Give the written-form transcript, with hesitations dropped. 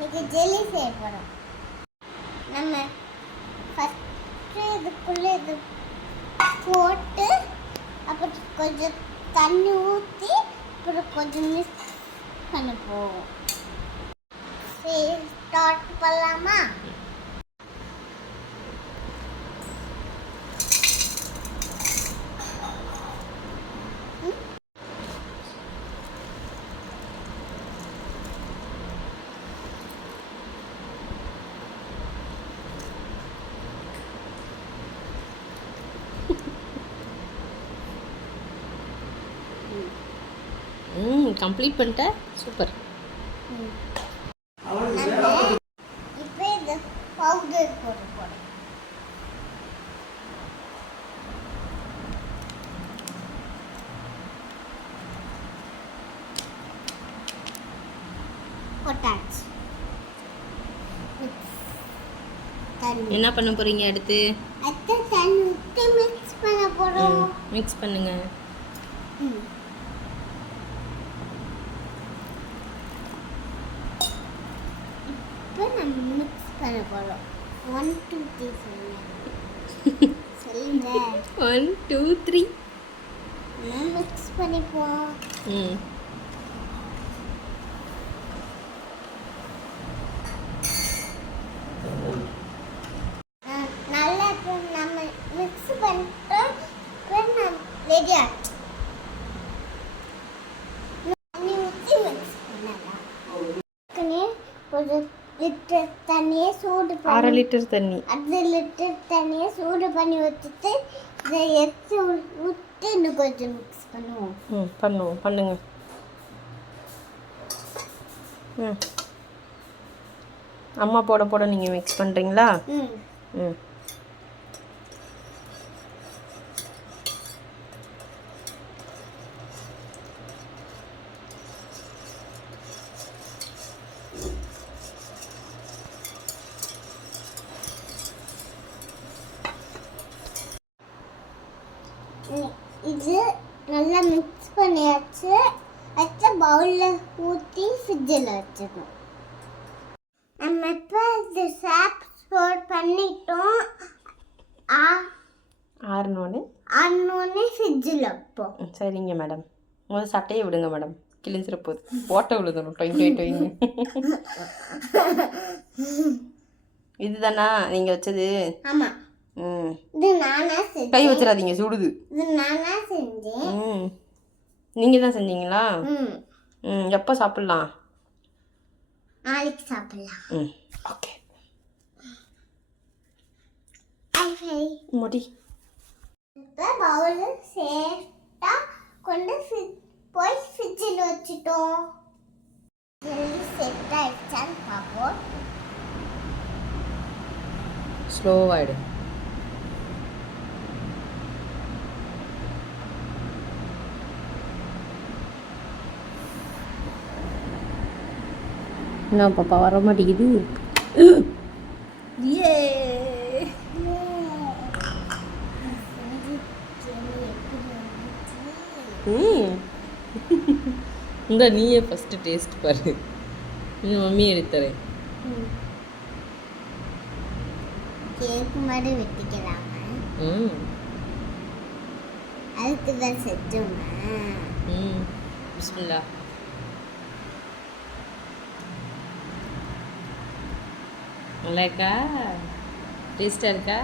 இன்னைக்கு ஜெல்லி செய்ய போகிறோம். நம்ம ஃபஸ்ட்டு இதுக்குள்ளே இது போட்டு அப்புறம் கொஞ்சம் தண்ணி ஊற்றி அப்புறம் கொஞ்சம் மிக்ஸ் பண்ண போவோம். சரி, ஸ்டார்ட் பண்ணலாமா? கம்ப்ளீட் பண்ணிட்டேன். சூப்பர். இப்போ இந்த பவுடர் போட போகிறோம். போட்டாச்சு. என்ன பண்ண போறீங்க அடுத்து? அடுத்து தண்ணி ஊற்றி மிக்ஸ் பண்ண போகிறோம். மிக்ஸ் பண்ணுங்க. இப்போ நம்ம மிக்ஸ் பண்ண போகிறோம். 1 2 3 சொல்லுங்க. 1 2 3 மிக்ஸ் பண்ணிப்போம். நல்லா நம்ம மிக்ஸ் பண்ணிட்டோம். ரெடி ஆச்சு. தண்ணி ஊற்றி மிக்ஸ் பண்ணலாம். ஒரு லிட்டர் தண்ணியை சூடு பண்ணி 1/2 லிட்டர் தண்ணி 1/2 லிட்டர் தண்ணியை சூடு பண்ணி வச்சுட்டு இதை எடுத்து ஊற்றி இன்னும் கொஞ்சம் மிக்ஸ் பண்ணுவோம். பண்ணுங்க. அம்மா போட போட நீங்கள் மிக்ஸ் பண்ணுறீங்களா? இது நல்லா மிக்ஸ் பண்ணியாச்சு. அடுத்த பவுலில் ஊற்றி ஃப்ரிட்ஜில் வச்சுக்கணும். நம்ம இப்போ இது சாப் ஸ்டோர் பண்ணிட்டோம். ஆறினோடனே ஃப்ரிட்ஜில் வைப்போம். சரிங்க மேடம். முதல் சட்டையை விடுங்க மேடம், கிழிஞ்சிட போகுது. ஓட்டை விழுதணும். டொயிங்க. இதுதானா நீங்கள் வச்சது? ஆமாம். இது நானா செஞ்சேன். கை வச்சிடாதீங்க, சுடுது. இது நானா செஞ்சேன். நீங்கள் தான் செஞ்சீங்களா? எப்போ சாப்பிட்லாம்? நாளைக்கு சாப்பிடலாம். ஓகே. முடி. இப்போ பவுலில் சேஃப்டாக கொண்டு போய் ஃப்ரிட்ஜில் வச்சுட்டோம். ஜெல்லி செட் ஆகிடுச்சான்னு பார்ப்போம். ஸ்லோவாகிடு. என்ன பாப்பா வர மாட்டேங்குது? இந்த நீயே ஃபஸ்ட்டு டேஸ்ட் பாரு. இன்னும் மம்மி எடுத்துறேன். கேக் மாதிரி வெட்டிக்கலாமா? அதுக்கு தான் செஞ்சோமா? பிஸ்மில்லா. நல்லா இருக்கா? டேஸ்டாக இருக்கா?